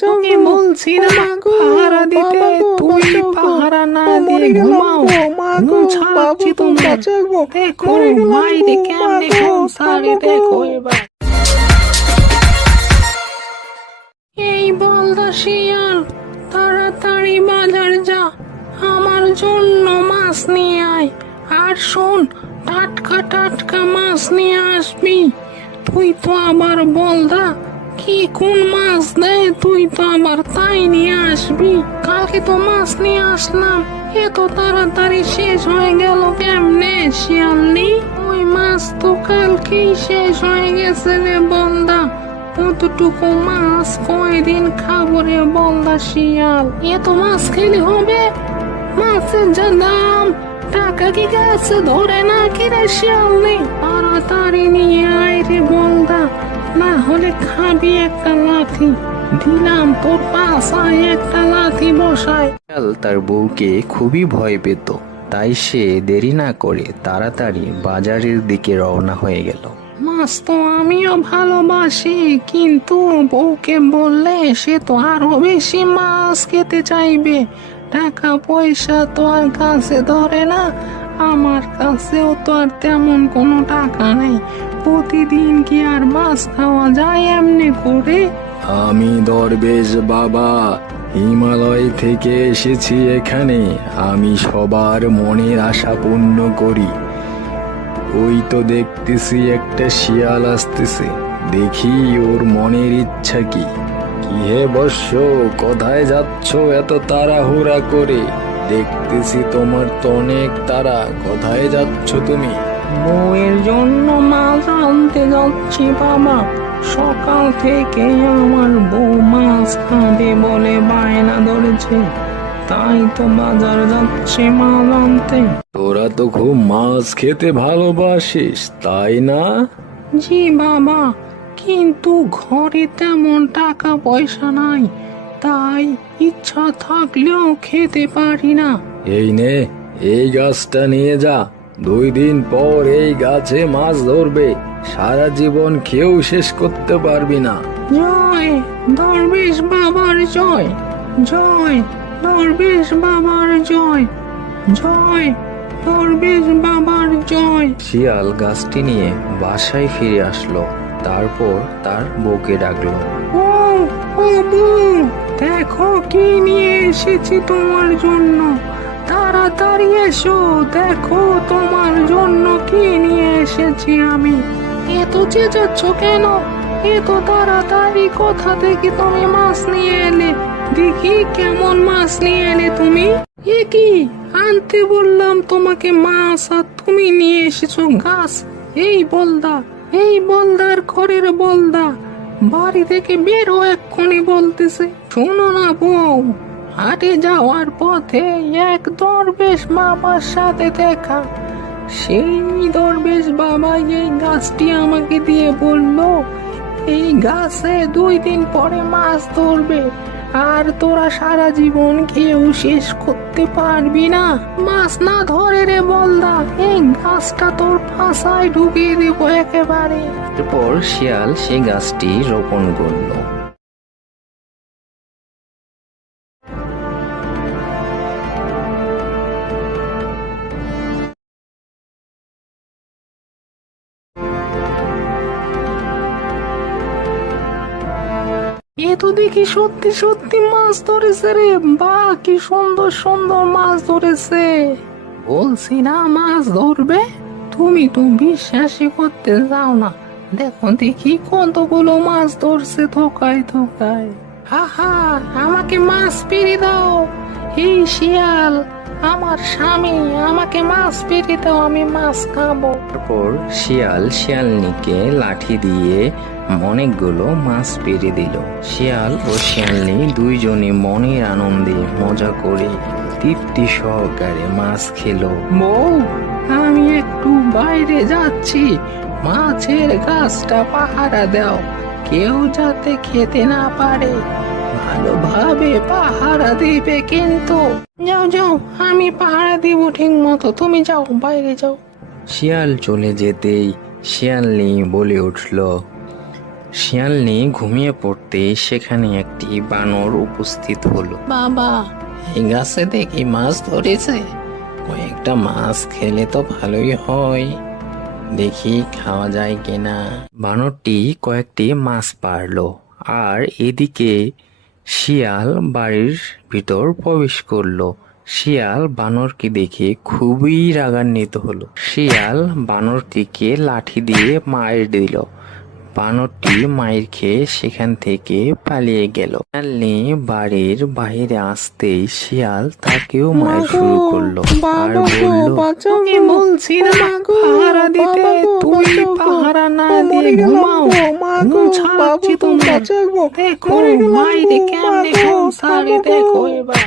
তোকে বলছি না পাহারা দিতে, তুই পাহারা না দিয়ে ঘুমাও। ঘুম ছাড়াচ্ছি তোমার। দেখো বাইরে কেমনে ঘুম ছাড়ে, দেখো এবার। এই বলদা শিয়াল, তাড়াতাড়ি বাজার যা, আমার জন্য মাছ নিয়ে আয়। আর শোন, টাটকা টাটকা মাছ নিয়ে আসবি। তুই তো আবার বলদা, কি কোন মাছ দেয় তুই তো আবার তাই নিয়ে আসবি। কালকে তো মাছ নিয়ে আসলাম, এত তাড়াতাড়ি শেষ হয়ে গেল কেমনে শিয়ালনি? ওই মাছ তো কালকেই শেষ হয়ে গেছে রে বলদা। কতটুকু মাছ কয়দিন খাবো রে বলদা শিয়াল? এত মাছ খেলে হবে? মাছের যা দাম, টাকা কি গাছে ধরে না কি রে শিয়ালনি? তাড়াতাড়ি নিয়ে আয় রে বলদা, না হলে খাবি একটা লাথি। দিলাম তোর পাছায় একটা লাথি বসায়। শিয়াল তার বউকে খুবই ভয় পেত, তাই সে দেরি না করে তাড়াতাড়ি বাজারের দিকে রওনা হয়ে গেল। মাছ তো আমিও ভালোবাসি, কিন্তু বউকে বললে সে তো আরো বেশি মাছ খেতে চাইবে। টাকা পয়সা তো আর কাছে ধরে না, আমার কাছেও তো আর তেমন কোনো টাকা নেই। প্রতিদিন কি আর মাছ খাওয়া যায় এমনি করে? আমি দরবেশ বাবা, হিমালয় থেকে এসেছি এখানে। আমি সবার মনের আশা পূর্ণ করি। ওই তো দেখতেছি একটা শিয়াল আসতেছে, দেখি ওর মনের ইচ্ছা কি। কি হে বৎস, কোথায় যাচ্ছ এত তাড়াহুড়া করে? দেখতেছি তোমার তো অনেক তাড়া, কোথায় যাচ্ছ তুমি? বউয়ের জন্য মাছ আনতে যাচ্ছি বাবা। সকাল থেকে আমার বউ মাছ খাবে বলে বায়না ধরেছে, তাই তো বাজার যাচ্ছি মাছ আনতে। তোরা তো খুব মাছ খেতে ভালোবাসিস, তাই না? জি বাবা, কিন্তু ঘরে তেমন টাকা পয়সা নাই, তাই ইচ্ছা থাকলেও খেতে পারি না। এই নে, এই গাছটা নিয়ে যা। 2 দিন পর এই গাছে মাছ ধরবে, সারা জীবন খেয়েও শেষ করতে পারবি না। জয় দরবেশ বাবার জয়, জয় দরবেশ বাবার জয়, জয় দরবেশ বাবার জয়। শিয়াল গাছটি নিয়ে বাসায় ফিরে আসলো, তারপর তার বউকে ডাকলো। ও ও বউ, দেখো কি নিয়ে এসেছি তোমার জন্য। তাড়াতাড়ি এসো, দেখো তোমার জন্য কি নিয়ে এসেছি আমি। এত চেঁচাচ্ছ কেন? এত তাড়াতাড়ি কোথা থেকে তুমি মাছ নিয়ে এলে? দেখি কেমন মাছ নিয়ে এলে তুমি। এ কি, আনতে বললাম তোমাকে মাছ আর তুমি নিয়ে এসেছো গাছ। এই বলদা, এই বলদার ঘরের বলদা, বাড়ি থেকে বেরো এক্ষুনি বলতেছে। শোনো না বউ, হাটে যাওয়ার পথে এক দরবেশ বাবার সাথে দেখা। সেই দরবেশ বাবা এই গাছটি আমাকে দিয়ে বলল, এই গাছে 2 দিন পরে মাছ ধরবে, আর তোরা সারা জীবন খেয়েও শেষ করতে পারবি না। মাছ না ধরে রে বলদা, এই গাছটা তোর পাছায় ঢুকিয়ে দেবো একেবারে। এরপর শিয়াল সেই গাছটি রোপণ করলো। এ তো দেখি সত্যি সত্যি মাছ ধরেছে রে, বা কি সুন্দর সুন্দর মাছ ধরেছে। বলছি না মাছ ধরবে, তুমি তো বিশ্বাসই করতে যাও না। দেখো দেখি কতগুলো মাছ ধরছে থোকায় থোকায়। হাহা, আমাকে মাছ পেরে দাও। এই শিয়াল আমার স্বামী, আমাকে মাছ পেরে দাও, আমি মাছ খাবো। তারপর শিয়াল শিয়ালনিকে লাঠি দিয়ে অনেকগুলো মাছ পেরে দিল। শিয়াল ও শিয়ালনি দুইজনে মনের আনন্দে মজা করে তৃপ্তি সহকারে মাছ খেলো। বউ, আমি একটু বাইরে যাচ্ছি, মাছের গাছটা পাহারা দাও, কেউ যাতে খেতে না পারে। ভালোভাবে পাহারা দিবে কিন্তু। যাও যাও, আমি পাহারা দিব ঠিক মতো, তুমি যাও বাইরে যাও। শিয়াল চলে যেতেই শিয়ালনি বলে উঠল, শিয়ালনি ঘুমিয়ে পড়তে সেখানে একটি বানর উপস্থিত হলো। বাবা, এই গাছে দেখি মাছ ধরেছে, কয়েকটা মাছ খেলে তো ভালোই হয়, দেখি খাওয়া যায় কিনা। বানরটি কয়েকটি মাছ পারলো, আর এদিকে শিয়াল বাড়ির ভিতর প্রবেশ করলো। শিয়াল বানরকে দেখে খুবই রাগান্বিত হলো। শিয়াল বানরটিকে লাঠি দিয়ে মার দিল। বানরটি মায়ের খেয়ে সেখান থেকে পালিয়ে গেল। শিয়ালনি বাড়ির বাইরে আসতেই শিয়াল তাকেও মার শুরু করলো আর বলল, তোকে বলছি না পাহারা দিতে, তুই পাহারা না দিয়ে ঘুমাও। ঘুম ছাড়াচ্ছি তোমার। দেখো মাইরে কেমনে ঘুম ছাড়ে, দেখো এবার।